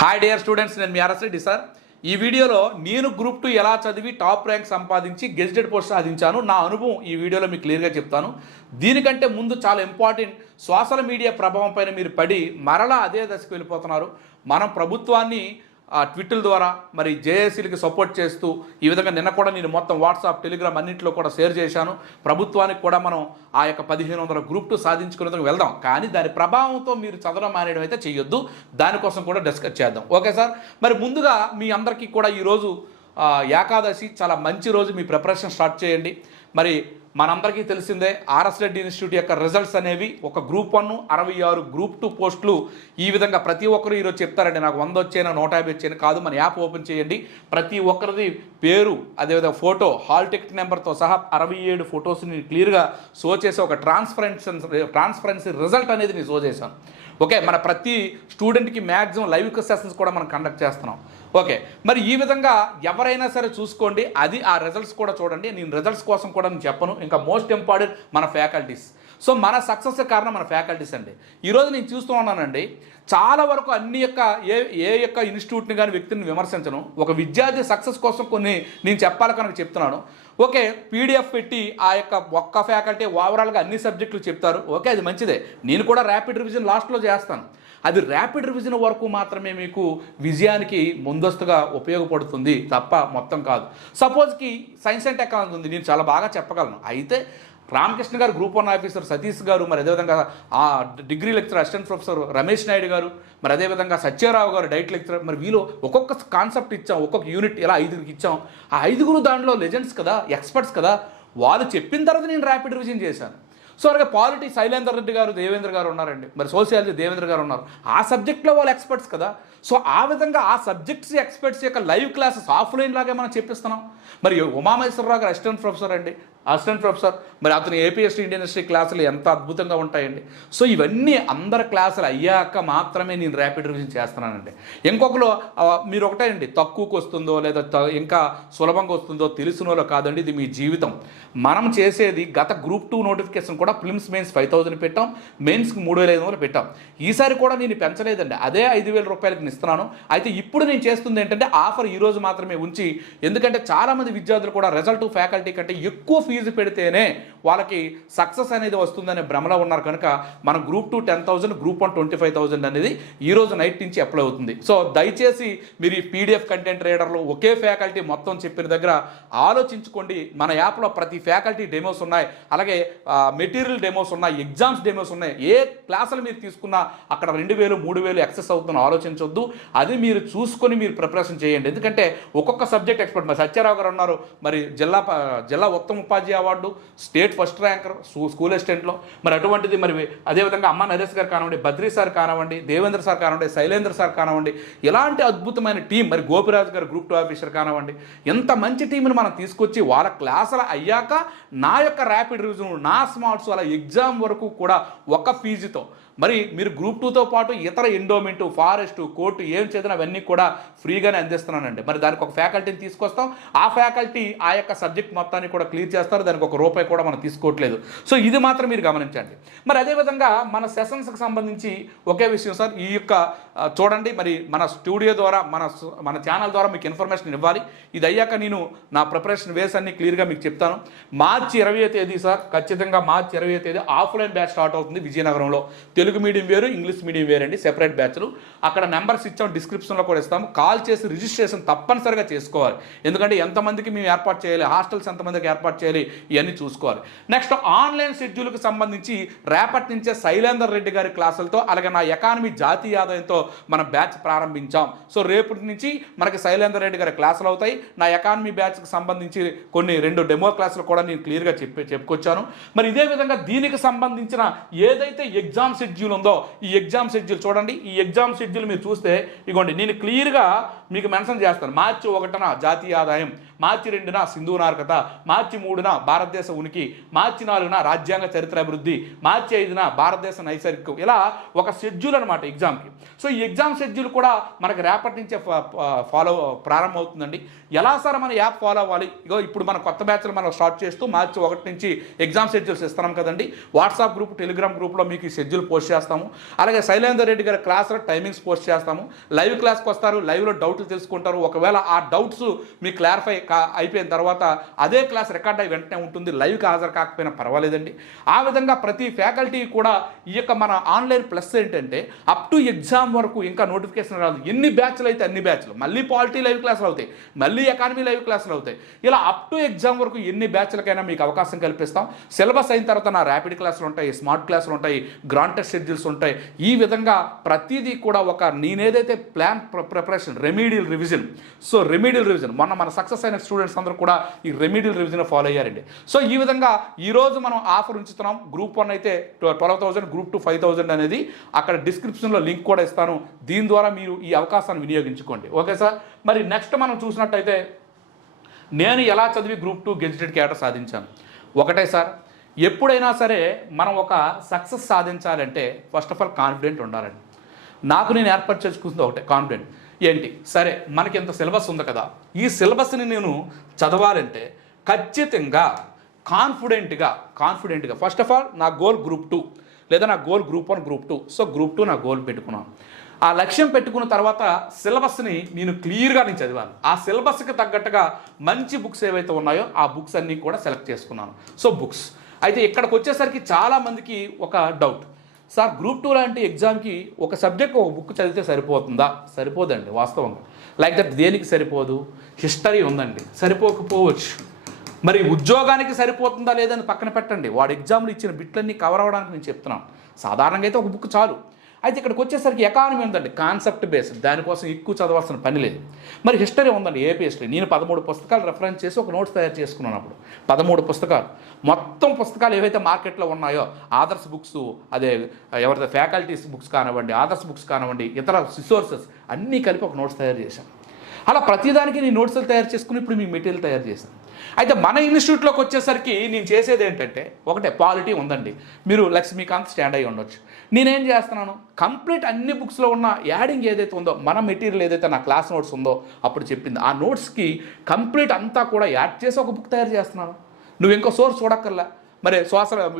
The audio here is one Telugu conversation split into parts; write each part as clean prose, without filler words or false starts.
హాయ్ డియర్ స్టూడెంట్స్, నేను మీ ఆర్ఎస్ రెడ్డి సార్. ఈ వీడియోలో నేను గ్రూప్ 2 ఎలా చదివి టాప్ ర్యాంక్ సంపాదించి గెజిటెడ్ పోస్ట్ సాధించాను, నా అనుభవం ఈ వీడియోలో మీకు క్లియర్గా చెప్తాను. దీనికంటే ముందు చాలా ఇంపార్టెంట్, సోషల్ మీడియా ప్రభావం పైన మీరు పడి మరలా అదే దశకు వెళ్ళిపోతున్నారు. మనం ప్రభుత్వాన్ని ట్విట్టర్ ద్వారా మరి జేఏసీలకి సపోర్ట్ చేస్తూ ఈ విధంగా నిన్న కూడా నేను మొత్తం వాట్సాప్, టెలిగ్రామ్ అన్నింటిలో కూడా షేర్ చేశాను. ప్రభుత్వానికి కూడా మనం ఆ యొక్క 1500 గ్రూప్ 2 సాధించుకునేందుకు వెళ్దాం, కానీ దాని ప్రభావంతో మీరు చదవడం మానేయడం అయితే చేయొద్దు. దానికోసం కూడా డిస్కస్ చేద్దాం. Okay sir. మరి ముందుగా మీ అందరికీ కూడా ఈరోజు ఏకాదశి, చాలా మంచి రోజు. మీ ప్రిపరేషన్ స్టార్ట్ చేయండి. మరి మనందరికీ తెలిసిందే, ఆర్ఎస్ రెడ్డి ఇన్స్టిట్యూట్ యొక్క రిజల్ట్స్ అనేవి ఒక గ్రూప్ 1 66 గ్రూప్ 2 పోస్టులు ఈ విధంగా ప్రతి ఒక్కరు ఈరోజు చెప్తారండి, నాకు 100 వచ్చాయినా 150 వచ్చాయినా. కాదు, మన యాప్ ఓపెన్ చేయండి. ప్రతి ఒక్కరిది పేరు, అదేవిధంగా ఫోటో, హాల్ టికెట్ నెంబర్తో సహా 67 ఫొటోస్ని క్లియర్గా షో చేసి ఒక ట్రాన్స్పరెన్సీ రిజల్ట్ అనేది నేను షో చేశాను. ఓకే, మన ప్రతి స్టూడెంట్కి మ్యాక్సిమం లైవ్ సెషన్స్ కూడా మనం కండక్ట్ చేస్తున్నాం. ఓకే, మరి ఈ విధంగా ఎవరైనా సరే చూసుకోండి, అది ఆ రిజల్ట్స్ కూడా చూడండి. నేను రిజల్ట్స్ కోసం కూడా నేను చెప్పను. ఇంకా మోస్ట్ ఇంపార్టెంట్ మన ఫ్యాకల్టీస్. సో మన సక్సెస్ కారణం మన ఫ్యాకల్టీస్ అండి. ఈరోజు నేను చూస్తూ ఉన్నానండి, చాలా వరకు అన్ని యొక్క ఏ యొక్క ఇన్స్టిట్యూట్ని కానీ వ్యక్తిని విమర్శించను. ఒక విద్యార్థి సక్సెస్ కోసం కొన్ని నేను చెప్పాలి కనుక చెప్తున్నాను. ఓకే, పీడిఎఫ్ పెట్టి ఆ యొక్క ఒక్క ఫ్యాకల్టీ ఓవరాల్గా అన్ని సబ్జెక్టులు చెప్తారు. ఓకే, అది మంచిదే. నేను కూడా ర్యాపిడ్ రివిజన్ లాస్ట్లో చేస్తాను. అది ర్యాపిడ్ రివిజన్ వరకు మాత్రమే మీకు విజయానికి ముందస్తుగా ఉపయోగపడుతుంది తప్ప మొత్తం కాదు. సపోజ్కి సైన్స్ అండ్ టెక్నాలజీ ఉంది, నేను చాలా బాగా చెప్పగలను. అయితే రామకృష్ణ గారు గ్రూప్ 1 ఆఫీసర్, సతీష్ గారు, మరి అదేవిధంగా ఆ degree lecturer assistant professor Ramesh Naidu గారు, మరి అదేవిధంగా సత్యారావు గారు డైట్ లెక్చరర్, మరి వీళ్ళు ఒక్కొక్క కాన్సెప్ట్ ఇచ్చాం, ఒక్కొక్క యూనిట్ ఇలా 5కి ఇచ్చాం. ఆ 5గురు దాంట్లో లెజెండ్స్ కదా, ఎక్స్పర్ట్స్ కదా. వాళ్ళు చెప్పిన తర్వాత నేను ర్యాపిడ్ రివిజన్ చేశాను. సో అలాగే పాలిటీ శైలేందర్ రెడ్డి గారు, దేవేంద్ర గారు ఉన్నారండి, మరి సోషియాలజీ దేవేంద్ర గారు ఉన్నారు. ఆ సబ్జెక్ట్లో వాళ్ళు ఎక్స్పర్ట్స్ కదా. సో ఆ విధంగా ఆ సబ్జెక్ట్స్ ఎక్స్పర్ట్స్ యొక్క లైవ్ క్లాసెస్ ఆఫ్లైన్ లాగే మనం చెప్పిస్తున్నాం. మరి ఉమామహేశ్వరరావు గారు అసిస్టెంట్ ప్రొఫెసర్, మరి అతను ఏపీఎస్టీ ఇండియన్ హిస్టరీ క్లాసులు ఎంత అద్భుతంగా ఉంటాయండి. సో ఇవన్నీ అందరి క్లాసులు అయ్యాక మాత్రమే నేను ర్యాపిడ్ రివిజన్ చేస్తున్నానండి. ఇంకొకరు మీరు ఒకటే అండి, తక్కువకు వస్తుందో లేదా ఇంకా సులభంగా వస్తుందో తెలిసినోలో కాదండి, ఇది మీ జీవితం. మనం చేసేది గత గ్రూప్ 2 నోటిఫికేషన్ కూడా ప్రిలిమ్స్ మెయిన్స్ 5000 పెట్టాం, మెయిన్స్కి 3500 పెట్టాం. ఈసారి కూడా నేను పెంచలేదండి, అదే 5000 రూపాయలకి ఇస్తున్నాను. అయితే ఇప్పుడు నేను చేస్తుంది ఏంటంటే ఆఫర్ ఈరోజు మాత్రమే ఉంచి, ఎందుకంటే చాలామంది విద్యార్థులు కూడా రిజల్ట్ ఫ్యాకల్టీ కంటే ఎక్కువ ఫీజు పెడితేనే వాళ్ళకి సక్సెస్ అనేది వస్తుందనే భ్రమలో ఉన్నారు. కనుక మన గ్రూప్ 2 10,000, గ్రూప్ 1 25,000 అనేది ఈరోజు నైట్ నుంచి అప్లై అవుతుంది. సో దయచేసి మీరు ఈ పీడిఎఫ్ కంటెంట్ రీడర్లు ఒకే ఫ్యాకల్టీ మొత్తం చెప్పిన దగ్గర ఆలోచించుకోండి. మన యాప్లో ప్రతి ఫ్యాకల్టీ డెమోస్ ఉన్నాయి, అలాగే మెటీరియల్ డెమోస్ ఉన్నాయి, ఎగ్జామ్స్ డెమోస్ ఉన్నాయి. ఏ క్లాసులు మీరు తీసుకున్నా అక్కడ 2000 3000 ఎక్సెస్ అవుతుందని ఆలోచించొద్దు. అది మీరు చూసుకొని మీరు ప్రిపరేషన్ చేయండి. ఎందుకంటే ఒక్కొక్క సబ్జెక్ట్ ఎక్స్పర్ట్, మరి సత్యారావు గారు ఉన్నారు, మరి జిల్లా ఉత్తమ ఉపాధ్యాయ award, state first ranker school అసిస్టెంట్లో. మరి అటువంటిది మరి అదేవిధంగా అమ్మ నరేష్ గారు కానివ్వండి, బద్రీ సార్ కానివ్వండి, దేవేంద్ర సార్ కానివ్వండి, శైలేంద్ర సార్ కానివ్వండి, ఇలాంటి అద్భుతమైన టీం, మరి గోపిరాజు గారు గ్రూప్ 2 ఆఫీసర్ కానివ్వండి, ఎంత మంచి టీంని మనం తీసుకొచ్చి వాళ్ళ క్లాసులు అయ్యాక నా యొక్క ర్యాపిడ్ రివిజన్, నా స్మార్ట్స్ అలా ఎగ్జామ్ వరకు కూడా ఒక ఫీజుతో, మరి మీరు గ్రూప్ 2తో పాటు ఇతర ఎండోమెంటు, ఫారెస్ట్, కోర్టు ఏం చదివినా అవన్నీ కూడా ఫ్రీగానే అందిస్తున్నానండి. మరి దానికి ఒక ఫ్యాకల్టీని తీసుకొస్తాం, ఆ ఫ్యాకల్టీ ఆ యొక్క సబ్జెక్ట్ మొత్తాన్ని కూడా క్లియర్ చేస్తారు. దానికి ఒక రూపాయి కూడా మనం తీసుకోవట్లేదు. సో ఇది మాత్రం మీరు గమనించండి. మరి అదేవిధంగా మన సెషన్స్కి సంబంధించి ఒకే విషయం సార్, ఈ యొక్క చూడండి, మరి మన స్టూడియో ద్వారా మన ఛానల్ ద్వారా మీకు ఇన్ఫర్మేషన్ ఇవ్వాలి. ఇది అయ్యాక నేను నా ప్రిపరేషన్ వేస్ అన్ని క్లియర్గా మీకు చెప్తాను. మార్చి 20వ తేదీ సార్, ఖచ్చితంగా మార్చి 20వ తేదీ ఆఫ్లైన్ బ్యాచ్ స్టార్ట్ అవుతుంది విజయనగరంలో. తెలుగు మీడియం వేరు, ఇంగ్లీష్ మీడియం వేరు అండి, సెపరేట్ బ్యాచ్లు. అక్కడ నెంబర్స్ ఇచ్చాం, డిస్క్రిప్షన్లో కూడా ఇస్తాము. కాల్ చేసి రిజిస్ట్రేషన్ తప్పనిసరిగా చేసుకోవాలి. ఎందుకంటే ఎంతమందికి మేము ఏర్పాటు చేయాలి, హాస్టల్స్ ఎంతమందికి ఏర్పాటు చేయాలి, ఇవన్నీ చూసుకోవాలి. నెక్స్ట్ ఆన్లైన్ షెడ్యూల్కి సంబంధించి రేపటి నుంచే శైలేందర్ రెడ్డి గారి క్లాసులతో, అలాగే నా ఎకానమీ జాతీయ ఆదాయంతో మనం బ్యాచ్ ప్రారంభించాం. సో రేపటి నుంచి మనకి శైలేందర్ రెడ్డి గారి క్లాసులు అవుతాయి. నా ఎకానమీ బ్యాచ్కి సంబంధించి కొన్ని 2 డెమో క్లాసులు కూడా నేను క్లియర్గా చెప్పుకొచ్చాను. మరి ఇదే విధంగా దీనికి సంబంధించిన ఏదైతే ఎగ్జామ్ షెడ్యూల్ ఉందో, ఈ ఎగ్జామ్ షెడ్యూల్ చూడండి. ఈ ఎగ్జామ్ షెడ్యూల్ మీరు చూస్తే ఇగోండి, నేను క్లియర్గా మీకు మెన్షన్ చేస్తాను. మార్చి 1న జాతీయ ఆదాయం, మార్చి 2న సింధు నాగరికత, మార్చి 3న భారతదేశ ఉనికి, మార్చి 4న రాజ్యాంగ చరిత్ర అభివృద్ధి, మార్చి 5న భారతదేశ నైసర్గికం, ఇలా ఒక షెడ్యూల్ అనమాట ఎగ్జామ్కి. సో ఈ ఎగ్జామ్ షెడ్యూల్ కూడా మనకి రేపటి నుంచే ప్రారంభం అవుతుందండి. ఎలా సార్ మన యాప్ ఫాలో అవ్వాలి? ఇగో ఇప్పుడు మన కొత్త బ్యాచ్లు మనం స్టార్ట్ చేస్తూ మార్చి 1 నుంచి ఎగ్జామ్ షెడ్యూల్స్ ఇస్తున్నాం కదండి. వాట్సాప్ గ్రూప్, టెలిగ్రామ్ గ్రూప్లో మీకు ఈ షెడ్యూల్ పోస్ట్ చేస్తాము. అలాగే శైలేందర్ రెడ్డి గారి క్లాస్లో టైమింగ్స్ పోస్ట్ చేస్తాము. లైవ్ క్లాస్కి వస్తారు, లైవ్లో డౌట్లు తెలుసుకుంటారు. ఒకవేళ ఆ డౌట్స్ మీకు క్లారిఫై అయిపోయిన తర్వాత అదే క్లాస్ రికార్డ్ అయి వెంటనే ఉంటుంది. లైవ్కి హాజరు కాకపోయినా పర్వాలేదండి. ఆ విధంగా ప్రతి ఫ్యాకల్టీ కూడా ఈ యొక్క మన ఆన్లైన్ ప్లస్ ఏంటంటే అప్ టు ఎగ్జామ్ వరకు ఇంకా నోటిఫికేషన్ రాదు. ఎన్ని బ్యాచ్లు అయితే అన్ని బ్యాచ్లు, మళ్ళీ పాలిటీ లైవ్ క్లాసులు అవుతాయి, మళ్ళీ ఎకానమీ లైవ్ క్లాసులు అవుతాయి. ఇలా అప్ టు ఎగ్జామ్ వరకు ఎన్ని బ్యాచ్లకైనా మీకు అవకాశం కల్పిస్తాం. సిలబస్ అయిన తర్వాత నా ర్యాపిడ్ క్లాసులు ఉంటాయి, స్మార్ట్ క్లాసులు ఉంటాయి, గ్రాంటెడ్ షెడ్యూల్స్ ఉంటాయి. ఈ విధంగా ప్రతిదీ కూడా ఒక నేనేదైతే plan preparation remedial revision, so remedial revision మొన్న మన సక్సెస్ అయిన స్టూడెంట్స్ అందరూ కూడా ఈ రెమీడియల్ రివిజన్ ఫాలో అయ్యారండి. సో ఈ విధంగా ఈరోజు మనం ఆఫర్ ఉంచుతున్నాం. గ్రూప్ 1 అయితే 12,000, గ్రూప్ 2 5,000 అనేది అక్కడ డిస్క్రిప్షన్లో లింక్ కూడా ఇస్తాను. దీని ద్వారా మీరు ఈ అవకాశాన్ని వినియోగించుకోండి. Okay sir. మరి నెక్స్ట్ మనం చూసినట్టయితే నేను ఎలా చదివి గ్రూప్ 2 గెజిటెడ్ క్యాడర్ సాధించాను. ఒకటే సార్, ఎప్పుడైనా సరే మనం ఒక సక్సెస్ సాధించాలంటే ఫస్ట్ ఆఫ్ ఆల్ కాన్ఫిడెంట్ ఉండాలండి. నాకు నేను ఏర్పాటు చేసుకుంది ఒకటే కాన్ఫిడెంట్. ఏంటి, సరే మనకి ఇంత సిలబస్ ఉంది కదా, ఈ సిలబస్ని నేను చదవాలంటే ఖచ్చితంగా కాన్ఫిడెంట్గా ఫస్ట్ ఆఫ్ ఆల్ నా గోల్ గ్రూప్ 2 లేదా నా goal group 1, group 2. So group 2 నా గోల్ పెట్టుకున్నాను. ఆ లక్ష్యం పెట్టుకున్న తర్వాత సిలబస్ని నేను క్లియర్గా చదివాను. ఆ సిలబస్కి తగ్గట్టుగా మంచి బుక్స్ ఏవైతే ఉన్నాయో ఆ బుక్స్ అన్నీ కూడా సెలెక్ట్ చేసుకున్నాను. సో బుక్స్ అయితే ఇక్కడికి వచ్చేసరికి చాలామందికి ఒక డౌట్, సార్ గ్రూప్ 2 లాంటి ఎగ్జామ్కి ఒక సబ్జెక్ట్ ఒక బుక్ చదివితే సరిపోతుందా? సరిపోదండి. వాస్తవంగా లైక్ దట్ దేనికి సరిపోదు? హిస్టరీ ఉందండి, సరిపోకపోవచ్చు. మరి ఉద్యోగానికి సరిపోతుందా లేదని పక్కన పెట్టండి. వాడు ఎగ్జామ్లు ఇచ్చిన బిట్లన్నీ కవర్ అవ్వడానికి నేను చెప్తున్నాను. సాధారణంగా అయితే ఒక బుక్ చాలు. అయితే ఇక్కడికి వచ్చేసరికి ఎకానమీ ఉందండి, కాన్సెప్ట్ బేస్డ్, దానికోసం ఎక్కువ చదవాల్సిన పని లేదు. మరి హిస్టరీ ఉందండి, ఏపీ హిస్టరీ. నేను 13 పుస్తకాలు రెఫరెన్స్ చేసి ఒక నోట్స్ తయారు చేసుకున్నాను. అప్పుడు 13 పుస్తకాలు, మొత్తం పుస్తకాలు ఏవైతే మార్కెట్లో ఉన్నాయో ఆదర్శ బుక్స్, అదే ఎవరైతే ఫ్యాకల్టీస్ బుక్స్ కానివ్వండి, ఆదర్శ బుక్స్ కానివ్వండి, ఇతర రిసోర్సెస్ అన్నీ కలిపి ఒక నోట్స్ తయారు చేశాను. అలా ప్రతిదానికి నేను నోట్స్లు తయారు చేసుకుని ఇప్పుడు మీకు మెటీరియల్ తయారు చేశాను. అయితే మన ఇన్స్టిట్యూట్లోకి వచ్చేసరికి నేను చేసేది ఏంటంటే ఒకటే, పాలిటీ ఉందండి, మీరు లక్ష్మీకాంత్ స్టాండ్ అయ్యి ఉండొచ్చు. నేనేం చేస్తున్నాను, కంప్లీట్ అన్ని బుక్స్లో ఉన్న యాడింగ్ ఏదైతే ఉందో, మన మెటీరియల్ ఏదైతే నా క్లాస్ నోట్స్ ఉందో అప్పుడు చెప్పింది, ఆ నోట్స్కి కంప్లీట్ అంతా కూడా యాడ్ చేసి ఒక బుక్ తయారు చేస్తున్నాను. నువ్వు ఇంకో సోర్స్ చూడక్కర్లా. మరి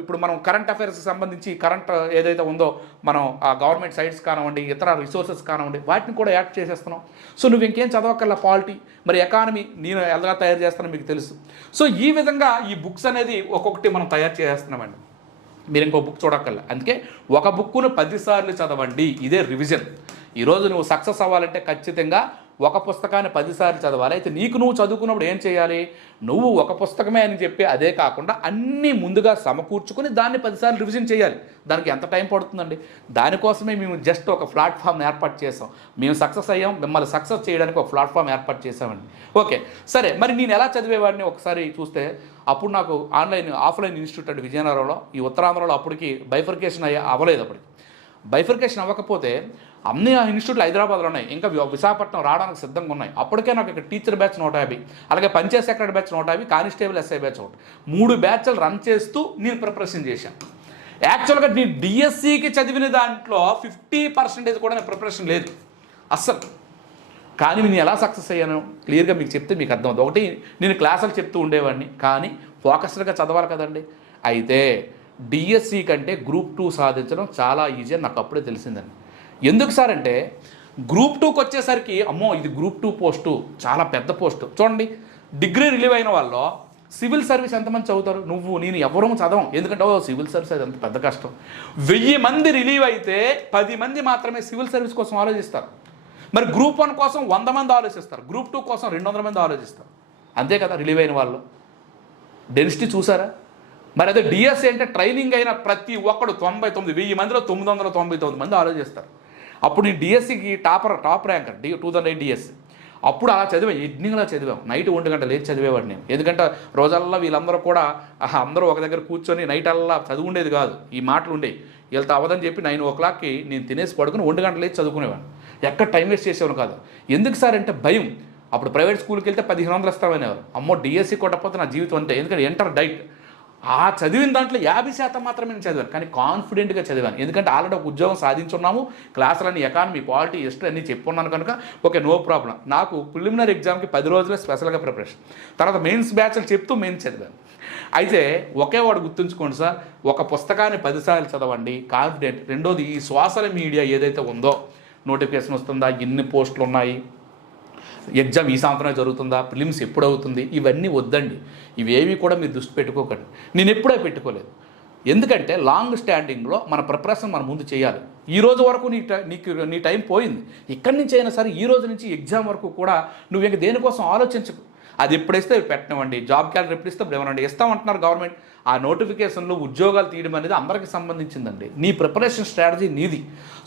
ఇప్పుడు మనం కరెంట్ అఫైర్స్కి సంబంధించి కరెంట్ ఏదైతే ఉందో మనం ఆ గవర్నమెంట్ సైట్స్ కానివ్వండి, ఇతర రిసోర్సెస్ కానివ్వండి, వాటిని కూడా యాడ్ చేసేస్తున్నాం. సో నువ్వు ఇంకేం చదవక్కర్లా. పాలిటీ, మరి ఎకానమీ నేను ఎలా తయారు చేస్తానో మీకు తెలుసు. సో ఈ విధంగా ఈ బుక్స్ అనేది ఒక్కొక్కటి మనం తయారు చేస్తున్నామండి. మీరు ఇంకో బుక్ చూడక్కర్లా. అందుకే ఒక బుక్కును 10 సార్లు చదవండి, ఇదే రివిజన్. ఈరోజు నువ్వు సక్సెస్ అవ్వాలంటే ఖచ్చితంగా ఒక పుస్తకాన్ని 10 సార్లు చదవాలి. అయితే నీకు నువ్వు చదువుకున్నప్పుడు ఏం చేయాలి, నువ్వు ఒక పుస్తకమే అని చెప్పి అదే కాకుండా అన్నీ ముందుగా సమకూర్చుకొని దాన్ని 10 సార్లు రివిజన్ చేయాలి. దానికి ఎంత టైం పడుతుందండి? దానికోసమే మేము జస్ట్ ఒక ప్లాట్ఫామ్ ఏర్పాటు చేసాం. మేము సక్సెస్ అయ్యాం, మిమ్మల్ని సక్సెస్ చేయడానికి ఒక ప్లాట్ఫామ్ ఏర్పాటు చేసామండి. ఓకే సరే, మరి నేను ఎలా చదివేవాడిని ఒకసారి చూస్తే, అప్పుడు నాకు ఆఫ్లైన్ ఇన్స్టిట్యూట్ అండి విజయనగరంలో, ఈ ఉత్తరాంధ్రలో అప్పటికి బైఫర్కేషన్ అవ్వలేదు. అప్పటికి బైఫర్కేషన్ అవ్వకపోతే అన్ని ఇన్స్టిట్యూట్లు హైదరాబాద్లో ఉన్నాయి, ఇంకా విశాఖపట్నం రావడానికి సిద్ధంగా ఉన్నాయి. అప్పటికే నాకు ఇక్కడ టీచర్ బ్యాచ్ 150, అలాగే Panchayat secretary batch 150, constable SI batch 1, 3 బ్యాచ్లు రన్ చేస్తూ నేను ప్రిపరేషన్ చేశాను. యాక్చువల్గా నేను డిఎస్సికి చదివిన దాంట్లో 50% కూడా నేను ప్రిపరేషన్ లేదు అస్సలు. కానీ నేను ఎలా సక్సెస్ అయ్యాను క్లియర్గా మీకు చెప్తే మీకు అర్థమవుతుంది. ఒకటి, నేను క్లాసులు చెప్తూ ఉండేవాడిని, కానీ ఫోకస్డ్గా చదవాలి కదండి. అయితే డిఎస్సి కంటే గ్రూప్ 2 సాధించడం చాలా ఈజీ అని నాకు అప్పుడే తెలిసిందండి. ఎందుకు సార్ అంటే, గ్రూప్ 2కి వచ్చేసరికి అమ్మో ఇది గ్రూప్ 2 పోస్టు చాలా పెద్ద పోస్టు. చూడండి, డిగ్రీ రిలీవ్ అయిన వాళ్ళు సివిల్ సర్వీస్ ఎంతమంది చదువుతారు? నేను ఎవరూ చదవం, ఎందుకంటే సివిల్ సర్వీస్ అది అంత పెద్ద కష్టం. 1000 మంది రిలీవ్ అయితే 10 మంది మాత్రమే సివిల్ సర్వీస్ కోసం ఆలోచిస్తారు. మరి గ్రూప్ 1 కోసం 100 మంది ఆలోచిస్తారు, గ్రూప్ 2 కోసం 200 మంది ఆలోచిస్తారు. అంతే కదా రిలీవ్ అయిన వాళ్ళు డెన్సిటీ చూసారా? మరి అదే డిఎస్సి అంటే ట్రైనింగ్ అయిన ప్రతి ఒక్కడు 1000 మందిలో 999 మంది ఆలోచిస్తారు. అప్పుడు నేను డిఎస్సికి టాప్ ర్యాంకర్ 2008 డిఎస్సి. అప్పుడు అలా చదివాం, ఈవినింగ్లో చదివాం, నైట్ 1 గంట లేచి చదివేవాడు నేను. ఎందుకంటే రోజల్లా వీళ్ళందరూ కూడా అందరూ ఒక దగ్గర కూర్చొని నైట్ అల్లా చదువు ఉండేది కాదు, ఈ మాటలు ఉండేవి. వీళ్ళతో అవదని చెప్పి 9 o'clockకి నేను తినేసి పడుకుని 1 గంట లేచి చదువుకునేవాడు. ఎక్కడ టైం వేస్ట్ చేసేవాడు కాదు. ఎందుకు సార్ అంటే భయం. అప్పుడు ప్రైవేట్ స్కూల్కి వెళ్తే 1500 ఇస్తామనేవారు. అమ్మో డిఎస్సి కొట్టకపోతే నా జీవితం అంతే, ఎందుకంటే ఎంటర్ డైట్ ఆ చదివిన దాంట్లో 50% మాత్రమే నేను చదివాను, కానీ కాన్ఫిడెంట్గా చదివాను. ఎందుకంటే ఆల్రెడీ ఒక ఉద్యోగం సాధించున్నాము, క్లాసులన్నీ ఎకానమీ, పాలిటీ, హిస్టరీ అన్నీ చెప్పున్నాను కనుక ఓకే, నో ప్రాబ్లం. నాకు ప్రిలిమినరీ ఎగ్జామ్కి 10 రోజులే స్పెషల్గా ప్రిపరేషన్, తర్వాత మెయిన్స్ బ్యాచ్లు చెప్తూ మెయిన్స్ చదివాను. అయితే ఒకే వాడు గుర్తుంచుకోండి సార్, ఒక పుస్తకాన్ని 10 సార్లు చదవండి, కాన్ఫిడెంట్. రెండోది, ఈ సోషల్ మీడియా ఏదైతే ఉందో, నోటిఫికేషన్ వస్తుందా, ఎన్ని పోస్టులు ఉన్నాయి, ఎగ్జామ్ ఈ సంవత్సరమే జరుగుతుందా, ప్రిలిమ్స్ ఎప్పుడు అవుతుంది, ఇవన్నీ వద్దండి. ఇవేవి కూడా మీరు దృష్టి పెట్టుకోకండి. నేను ఎప్పుడే పెట్టుకోలేదు. ఎందుకంటే లాంగ్ స్టాండింగ్లో మన ప్రిపరేషన్ మనం ముందు చేయాలి. ఈ రోజు వరకు నీ టైం పోయింది. ఇక్కడి నుంచి అయినా సరే ఈ రోజు నుంచి ఎగ్జామ్ వరకు కూడా నువ్వు ఇంక దేనికోసం ఆలోచించకు. అది ఎప్పుడైతే పెట్టనివ్వండి, జాబ్ క్యాలెండర్ ఎప్పుడు ఇస్తే ఇవ్వనండి, ఇస్తామంటున్నారు గవర్నమెంట్. ఆ నోటిఫికేషన్లు ఉద్యోగాలు తీయడం అనేది అందరికీ సంబంధించిందండి. నీ ప్రిపరేషన్ స్ట్రాటజీ నీది.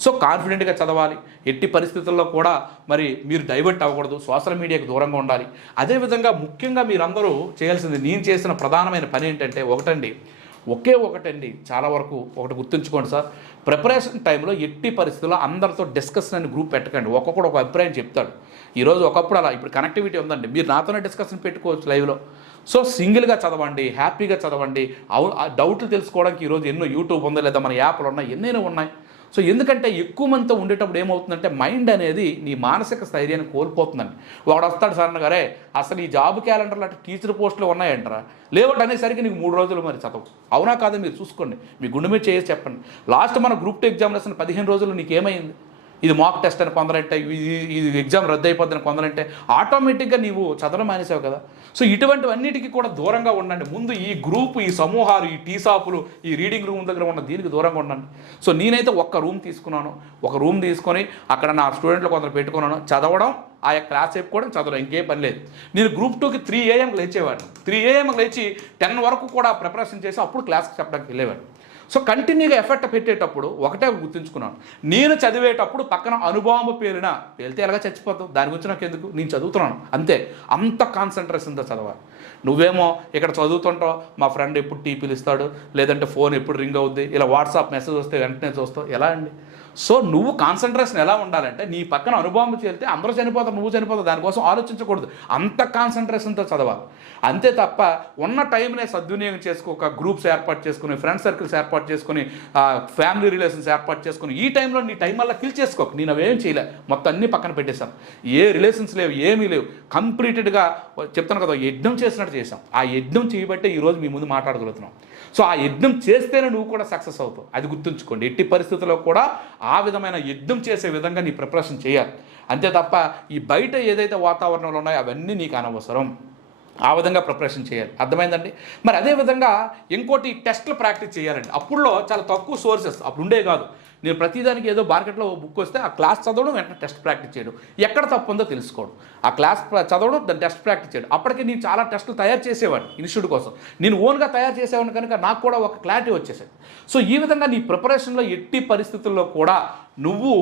సో కాన్ఫిడెంట్గా చదవాలి. ఎట్టి పరిస్థితుల్లో కూడా మరి మీరు డైవర్ట్ అవ్వకూడదు, సోషల్ మీడియాకి దూరంగా ఉండాలి. అదేవిధంగా ముఖ్యంగా మీరందరూ చేయాల్సింది, నేను చేసిన ప్రధానమైన పని ఏంటంటే ఒకటండి, చాలా వరకు ఒకటి గుర్తుంచుకోండి సార్, ప్రిపరేషన్ టైంలో ఎట్టి పరిస్థితుల్లో అందరితో డిస్కషన్ అని గ్రూప్ పెట్టకండి. ఒక్కొక్కడు ఒక అభిప్రాయం చెప్తాడు. ఈరోజు ఒకప్పుడు అలా, ఇప్పుడు కనెక్టివిటీ ఉందండి, మీరు నాతోనే డిస్కషన్ పెట్టుకోవచ్చు లైవ్లో. సో సింగిల్గా చదవండి, హ్యాపీగా చదవండి. డౌట్లు తెలుసుకోవడానికి ఈరోజు ఎన్నో యూట్యూబ్ ఉందో, లేదా మన యాప్లు ఉన్నాయి, ఎన్నైనా ఉన్నాయి. సో ఎందుకంటే ఎక్కువ మందితో ఉండేటప్పుడు ఏమవుతుందంటే మైండ్ అనేది నీ మానసిక స్థైర్యాన్ని కోల్పోతుందండి. వాడు వస్తాడు సడన్గా, అరే అసలు ఈ జాబ్ క్యాలెండర్లో అటు టీచర్ పోస్టులు ఉన్నాయంటారా, లేవట్ అనేసరికి నీకు 3 రోజులు మరి చదవు. అవునా కాదా మీరు చూసుకోండి, మీ గుండె మీద చేసి చెప్పండి. లాస్ట్ మన గ్రూప్ 2 ఎగ్జామినేషన్ 15 రోజులు నీకేమైంది? ఇది మాక్ టెస్ట్ అని కొందరంటే, ఇది ఎగ్జామ్ రద్దు అయిపోద్దని కొందరంటే, ఆటోమేటిక్గా నీవు చదవడం మానేసావు కదా. సో ఇటువంటివన్నిటికీ కూడా దూరంగా ఉండండి. ముందు ఈ గ్రూప్, ఈ సమూహాలు, ఈ టీ షాపులు, ఈ రీడింగ్ రూమ్ దగ్గర ఉన్న దీనికి దూరంగా ఉండండి. సో నేనైతే ఒక్క రూమ్ తీసుకున్నాను. ఒక రూమ్ తీసుకొని అక్కడ నా స్టూడెంట్లు కొందరు పెట్టుకున్నాను, చదవడం, ఆ క్లాస్ చెప్పుకోవడం, చదవడం, ఇంకేం పని లేదు. నేను గ్రూప్ 2కి 3 AM లేచేవాడిని. 3 AM లేచి 10 వరకు కూడా ప్రిపరేషన్ చేసి అప్పుడు క్లాస్కి చెప్పడానికి వెళ్ళేవాడిని. సో కంటిన్యూగా ఎఫర్ట్ పెట్టేటప్పుడు ఒకటే గుర్తుంచుకున్నాను, నేను చదివేటప్పుడు పక్కన అనుభవం పేలితే ఎలాగా చచ్చిపోతావు, దాని గురించి నాకు ఎందుకు, నేను చదువుతున్నాను అంతే. అంత కాన్సన్ట్రేషన్తో చదవాలి. నువ్వేమో ఇక్కడ చదువుతుంటావు, మా ఫ్రెండ్ ఎప్పుడు టీ పిలుస్తాడు, లేదంటే ఫోన్ ఎప్పుడు రింగ్ అవుద్ది, ఇలా వాట్సాప్ మెసేజ్ వస్తే వెంటనే చూస్తావు, ఎలా అండి? సో నువ్వు కాన్సన్ట్రేషన్ ఎలా ఉండాలంటే, నీ పక్కన అనుభవం చేరితే అందరూ చనిపోతారు, నువ్వు చనిపోతావు, దానికోసం ఆలోచించకూడదు. అంత కాన్సన్ట్రేషన్తో చదవాలి. అంతే తప్ప ఉన్న టైంనే సద్వినియోగం చేసుకోక, గ్రూప్స్ ఏర్పాటు చేసుకుని, ఫ్రెండ్ సర్కిల్స్ ఏర్పాటు చేసుకుని, ఫ్యామిలీ రిలేషన్స్ ఏర్పాటు చేసుకుని, ఈ టైంలో నీ టైం వల్ల కిల్ చేసుకోక. నేను అవేం చేయలే, మొత్తం అన్నీ పక్కన పెట్టేశాను. ఏ రిలేషన్స్ లేవు, ఏమీ లేవు. కంప్లీటెడ్గా చెప్తాను కదా, యజ్ఞం చేసినట్టు చేశాం. ఆ యజ్ఞం చేయబట్టే ఈరోజు మీ ముందు మాట్లాడగలుగుతున్నాం. సో ఆ యజ్ఞం చేస్తేనే నువ్వు కూడా సక్సెస్ అవుతావు. అది గుర్తుంచుకోండి. ఎట్టి పరిస్థితుల్లో కూడా ఆ విధమైన యజ్ఞం చేసే విధంగా నీ ప్రిపరేషన్ చేయాలి. అంతే తప్ప ఈ బయట ఏదైతే వాతావరణంలో ఉన్నాయో అవన్నీ నీకు అనవసరం. ఆ విధంగా ప్రిపరేషన్ చేయాలి. అర్థమైందండి? మరి అదేవిధంగా ఇంకోటి, టెస్ట్లు ప్రాక్టీస్ చేయాలండి. అప్పుడులో చాలా తక్కువ సోర్సెస్ అప్పుడు ఉండే కాదు. నేను ప్రతిదానికి ఏదో మార్కెట్లో బుక్ వస్తే ఆ క్లాస్ చదవడం, వెంటనే టెస్ట్ ప్రాక్టీస్ చేయడం, ఎక్కడ తప్పు ఉందో తెలుసుకోవడం, ఆ క్లాస్ చదవడం, దాన్ని టెస్ట్ ప్రాక్టీస్ చేయడం. అప్పటికి నేను చాలా టెస్టులు తయారు చేసేవాడిని ఇన్స్టిట్యూట్ కోసం. నేను ఓన్గా తయారు చేసేవాడిని కనుక నాకు కూడా ఒక క్లారిటీ వచ్చేసేది. సో ఈ విధంగా నీ ప్రిపరేషన్లో ఎట్టి పరిస్థితుల్లో కూడా నువ్వు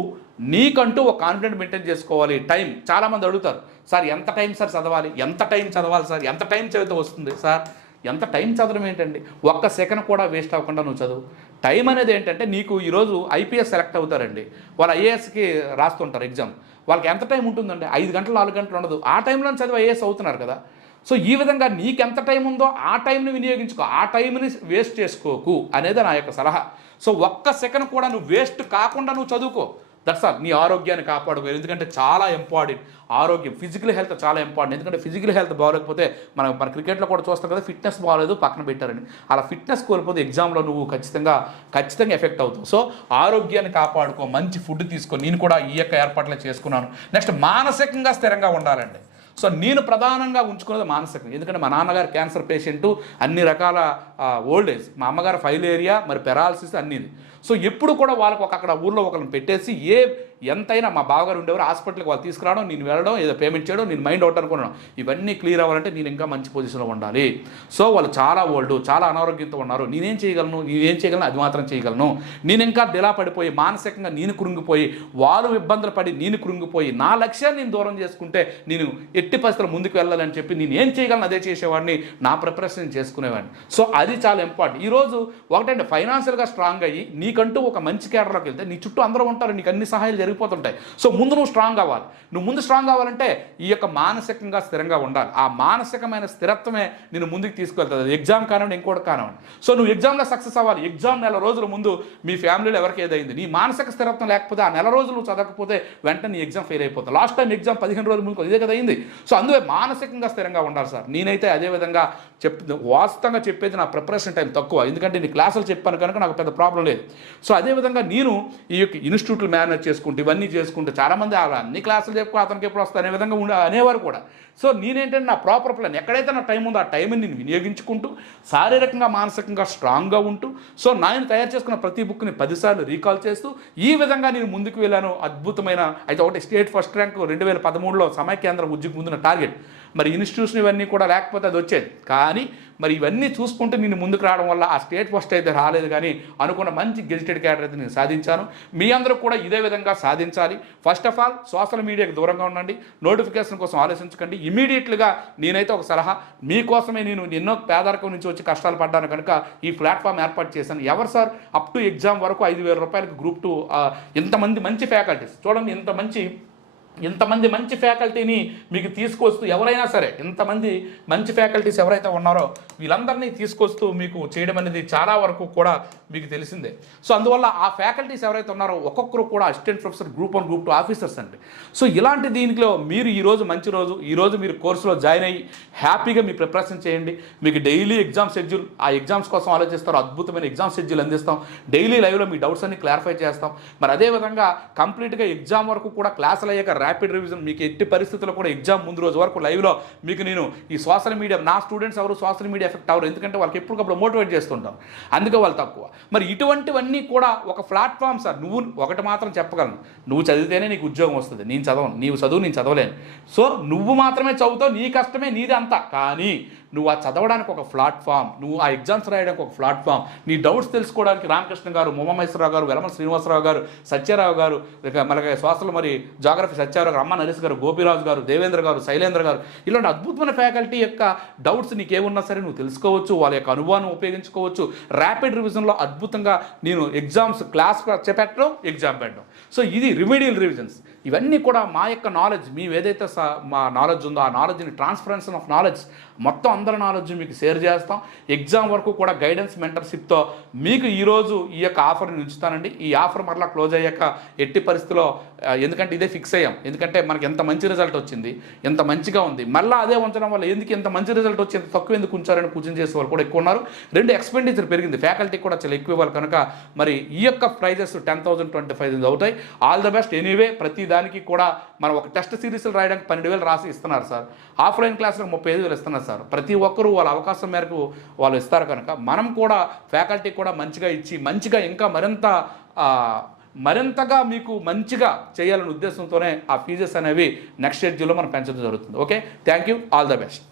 నీకంటూ ఒక కాన్ఫిడెంట్ మెయింటైన్ చేసుకోవాలి. టైం, చాలామంది అడుగుతారు, సార్ ఎంత టైం సార్ చదవాలి, ఎంత టైం చదవాలి సార్, ఎంత టైం చదివితే వస్తుంది సార్? ఎంత టైం చదవడం ఏంటండి? ఒక్క సెకండ్ కూడా వేస్ట్ అవ్వకుండా నువ్వు చదువు. టైం అనేది ఏంటంటే, నీకు ఈరోజు ఐపీఎస్ సెలెక్ట్ అవుతారండి, వాళ్ళు ఐఏఎస్కి రాస్తుంటారు ఎగ్జామ్. వాళ్ళకి ఎంత టైం ఉంటుందండి? 5 గంటలు 4 గంటలు ఉండదు. ఆ టైంలో చదివి ఐఏఎస్ అవుతున్నారు కదా. సో ఈ విధంగా నీకెంత టైం ఉందో ఆ టైంని వినియోగించుకో, ఆ టైంని వేస్ట్ చేసుకోకు అనేది నా యొక్క సలహా. సో ఒక్క సెకండ్ కూడా నువ్వు వేస్ట్ కాకుండా నువ్వు చదువుకో. That's all. నీ ఆరోగ్యాన్ని కాపాడుకో. ఎందుకంటే చాలా ఇంపార్టెంట్ ఆరోగ్యం, ఫిజికల్ హెల్త్ చాలా ఇంపార్టెంట్. ఎందుకంటే ఫిజికల్ హెల్త్ బాగోలేకపోతే, మన క్రికెట్లో కూడా చూస్తాం కదా, ఫిట్నెస్ బాగోలేదు పక్కన పెట్టారని, అలా ఫిట్నెస్ కోల్పోతే ఎగ్జామ్లో నువ్వు ఖచ్చితంగా ఎఫెక్ట్ అవుతావు. సో ఆరోగ్యాన్ని కాపాడుకో, మంచి ఫుడ్ తీసుకో. నేను కూడా ఈ యొక్క ఏర్పాట్లే చేసుకున్నాను. నెక్స్ట్, మానసికంగా స్థిరంగా ఉండాలండి. సో నేను ప్రధానంగా ఉంచుకున్నది మానసికం. ఎందుకంటే మా నాన్నగారు క్యాన్సర్ పేషెంటు, అన్ని రకాల ఓల్డ్ ఏజ్, మా అమ్మగారు ఫైలేరియా, మరి పెరాలసిస్ అన్నీ. సో ఎప్పుడు కూడా వాళ్ళకు అక్కడ ఊళ్ళో ఒకరిని పెట్టేసి ఎంతైనా, మా బావగారు ఉండేవారు, హాస్పిటల్కి వాళ్ళు తీసుకురావడం, నేను వెళ్ళడం, ఏదో పేమెంట్ చేయడం, నేను మైండ్ అవుట్ అనుకున్నాను. ఇవన్నీ క్లియర్ అవ్వాలంటే నేను ఇంకా మంచి పొజిషన్లో ఉండాలి. సో వాళ్ళు చాలా ఓల్డ్, చాలా అనారోగ్యంతో ఉన్నారు. నేనేం చేయగలను అది మాత్రం చేయగలను. నేను ఇంకా డిలా పడిపోయి, మానసికంగా నేను కృంగిపోయి, వాళ్ళు ఇబ్బందులు పడి నేను కృంగిపోయి, నా లక్ష్యాన్ని నేను దూరం చేసుకుంటే నేను ఎట్టి పరిస్థితుల్లో ముందుకు వెళ్ళాలని చెప్పి నేను ఏం చేయగలను అదే చేసేవాడిని, నా ప్రిపరేషన్ చేసుకునేవాడిని. సో అది చాలా ఇంపార్టెంట్. ఈరోజు ఒకటంటే, ఫైనాన్షియల్గా స్ట్రాంగ్ అయ్యి నీకంటూ ఒక మంచి కేడర్లోకి వెళ్తే నీ చుట్టూ అందరూ ఉంటారు, నీకు అన్ని సహాయాలు జరిగిపోతుంటాయి. సో ముందు నువ్వు స్ట్రాంగ్ అవ్వాలి. నువ్వు ముందు స్ట్రాంగ్ అవ్వాలంటే ఈ యొక్క మానసికంగా స్థిరంగా ఉండాలి. ఆ మానసికమైన స్థిరత్వమే నేను ముందుకు తీసుకెళ్తుంది. అది ఎగ్జామ్ కానివ్వండి, ఇంకోటి కానివ్వండి. సో నువ్వు ఎగ్జామ్లో సక్సెస్ అవ్వాలి. ఎగ్జామ్ నెల రోజుల ముందు మీ ఫ్యామిలీలో ఎవరికి ఏదైంది, నీ మానసిక స్థిరత్వం లేకపోతే ఆ నెల రోజులు నువ్వు చదవకపోతే వెంటనే నీ ఎగ్జామ్ ఫెయిల్ అయిపోతావు. లాస్ట్ టైం ఎగ్జామ్ 15 రోజుల ముందు ఇదే కదా అయింది. సో అందుకే మానసికంగా స్థిరంగా ఉండాలి సార్. నేనైతే అదే విధంగా వాస్తవంగా చెప్పేది నా ప్రిపరేషన్ టైం తక్కువ, ఎందుకంటే నీ క్లాసులు చెప్పాను కనుక నాకు పెద్ద ప్రాబ్లం లేదు. సో అదేవిధంగా నేను ఈ యొక్క ఇన్స్టిట్యూట్లు మేనేజ్ చేసుకుంటూ ఇవన్నీ చేసుకుంటూ చాలామంది అన్ని క్లాసులు చెప్పుకో అతనికి ఎప్పుడు వస్తా అనే విధంగా అనేవారు కూడా. సో నేనేంటంటే నా ప్రాపర్ ప్లాన్ ఎక్కడైతే నా టైం ఉందో ఆ టైంని నేను వినియోగించుకుంటూ శారీరకంగా మానసికంగా స్ట్రాంగ్గా ఉంటూ సో నేను తయారు చేసుకున్న ప్రతి బుక్ని 10 సార్లు రీకాల్ చేస్తూ ఈ విధంగా నేను ముందుకు వెళ్ళాను. అద్భుతమైన అయితే ఒకటి స్టేట్ ఫస్ట్ ర్యాంక్ 2013లో సమైక్యాంధ్ర ఉద్యోగం ముందున్న టార్గెట్. మరి ఇన్స్టిట్యూషన్ ఇవన్నీ కూడా లేకపోతే అది వచ్చేది. కానీ మరి ఇవన్నీ చూసుకుంటూ నేను ముందుకు రావడం వల్ల ఆ స్టేట్ ఫస్ట్ అయితే రాలేదు, కానీ అనుకున్న మంచి గెజిటెడ్ క్యాడర్ అయితే నేను సాధించాను. మీ అందరూ కూడా ఇదే విధంగా సాధించాలి. ఫస్ట్ ఆఫ్ ఆల్ సోషల్ మీడియాకి దూరంగా ఉండండి. నోటిఫికేషన్ కోసం ఆలోచించకండి. ఇమీడియట్గా నేనైతే ఒక సలహా మీకోసమే, నేను ఎన్నో పేదరికం నుంచి వచ్చి కష్టాలు పడ్డాను కనుక ఈ ప్లాట్ఫామ్ ఏర్పాటు చేశాను. ఎవరు సార్ అప్ టు ఎగ్జామ్ వరకు 5,000 రూపాయలకి గ్రూప్ 2 ఇంతమంది మంచి ఫ్యాకల్టీస్ చూడండి, ఇంతమంది మంచి ఫ్యాకల్టీని మీకు తీసుకొస్తూ ఎవరైనా సరే ఇంతమంది మంచి ఫ్యాకల్టీస్ ఎవరైతే ఉన్నారో వీళ్ళందరినీ తీసుకొస్తూ మీకు చేయడం అనేది చాలా వరకు కూడా మీకు తెలిసిందే. సో అందువల్ల ఆ ఫ్యాకల్టీస్ ఎవరైతే ఉన్నారో ఒక్కొక్కరు కూడా assistant professor group 1 group 2 officers అండి. సో ఇలాంటి దీంట్లో మీరు ఈరోజు మంచి రోజు, ఈరోజు మీరు కోర్సులో జాయిన్ అయ్యి హ్యాపీగా మీ ప్రిపరేషన్ చేయండి. మీకు డైలీ ఎగ్జామ్ షెడ్యూల్, ఆ ఎగ్జామ్స్ కోసం ఆలోచిస్తారు, అద్భుతమైన ఎగ్జామ్ షెడ్యూల్ అందిస్తాం. డైలీ లైవ్లో మీ డౌట్స్ అన్ని క్లారిఫై చేస్తాం. మరి అదేవిధంగా కంప్లీట్గా ఎగ్జామ్ వరకు కూడా క్లాసులు అయ్యాక ర్యాపిడ్ రివిజన్ మీకు ఎట్టి పరిస్థితుల్లో కూడా ఎగ్జామ్ ముందు రోజు వరకు లైవ్లో మీకు నేను ఈ సోషల్ మీడియా, నా స్టూడెంట్స్ ఎవరు సోషల్ మీడియా ఎఫెక్ట్ అవ్వరు, ఎందుకంటే వాళ్ళకి ఎప్పటికప్పుడు మోటివేట్ చేస్తుంటాం, అందుకే వాళ్ళు తక్కువ. మరి ఇటువంటివన్నీ కూడా ఒక ప్లాట్ఫామ్ సార్. నువ్వు ఒకటి మాత్రం చెప్పగలను, నువ్వు చదివితేనే నీకు ఉద్యోగం వస్తుంది. నేను చదవను, నీవు చదువు నేను చదవలేను. సో నువ్వు మాత్రమే చదువుతావు, నీ కష్టమే నీది అంతా. కానీ నువ్వు ఆ చదవడానికి ఒక ప్లాట్ఫామ్, నువ్వు ఆ ఎగ్జామ్స్ రాయడానికి ఒక ప్లాట్ఫామ్, నీ డౌట్స్ తెలుసుకోవడానికి రామకృష్ణ గారు, ఉమామహేశ్వరరావు గారు, వెలమల శ్రీనివాసరావు గారు, సత్యారావు గారు, మనకి సోషల్ మరి జాగ్రఫీ సత్యారావు గారు, అమ్మ నరేష్ గారు, గోపిరాజు గారు, దేవేంద్ర గారు, శైలేంద్ర గారు, ఇలాంటి అద్భుతమైన ఫ్యాకల్టీ యొక్క డౌట్స్ నీకేమున్నా సరే నువ్వు తెలుసుకోవచ్చు, వాళ్ళ యొక్క అనుభవాన్ని ఉపయోగించుకోవచ్చు. ర్యాపిడ్ రివిజన్లో అద్భుతంగా నేను ఎగ్జామ్స్ క్లాస్ చెప్పడం, ఎగ్జామ్ పెట్టడం. సో ఇది రిమిడియల్ రివిజన్స్. ఇవన్నీ కూడా మా యొక్క నాలెడ్జ్, మేము ఏదైతే మా నాలెడ్జ్ ఉందో ఆ నాలెడ్జ్ని, ట్రాన్స్ఫరెన్స్ ఆఫ్ నాలెడ్జ్ మొత్తం అందరి నాలెడ్జ్ మీకు షేర్ చేస్తాం. ఎగ్జామ్ వరకు కూడా గైడెన్స్ మెంటర్షిప్తో మీకు ఈరోజు ఈ యొక్క ఆఫర్ని ఉంచుతానండి. ఈ ఆఫర్ మరలా క్లోజ్ అయ్యాక ఎట్టి పరిస్థితిలో, ఎందుకంటే ఇదే ఫిక్స్ అయ్యాం, ఎందుకంటే మనకి ఎంత మంచి రిజల్ట్ వచ్చింది, ఎంత మంచిగా ఉంది, మళ్ళీ అదే ఉంచడం వల్ల ఎందుకు ఎంత మంచి రిజల్ట్ వచ్చి ఎంత తక్కువ ఎందుకు ఉంచారని కూర్చొని చేసే వాళ్ళు కూడా ఎక్కువ ఉన్నారు. 2 ఎక్స్పెండిచర్ పెరిగింది, ఫ్యాకల్టీ కూడా చాలా ఎక్కువ ఇవ్వాలి కనుక మరి ఈ యొక్క ప్రైజెస్ 10,000, 25,000 అవుతాయి. All the best. ఎనీవే ప్రతి దానికి కూడా మనం ఒక టెస్ట్ సిరీస్లు రాయడానికి 12,000 రాసి ఇస్తున్నారు సార్. ఆఫ్లైన్ క్లాసులకు 35,000 ఇస్తున్నారు సార్. ప్రతి ఒక్కరూ వాళ్ళ అవకాశం మేరకు వాళ్ళు ఇస్తారు కనుక మనం కూడా ఫ్యాకల్టీ కూడా మంచిగా ఇచ్చి మంచిగా ఇంకా మరింతగా మీకు మంచిగా చేయాలనే ఉద్దేశంతోనే ఆ ఫీజెస్ అనేవి నెక్స్ట్ షెడ్యూల్లో మనం పెంచడం జరుగుతుంది. Okay, thank you, all the best.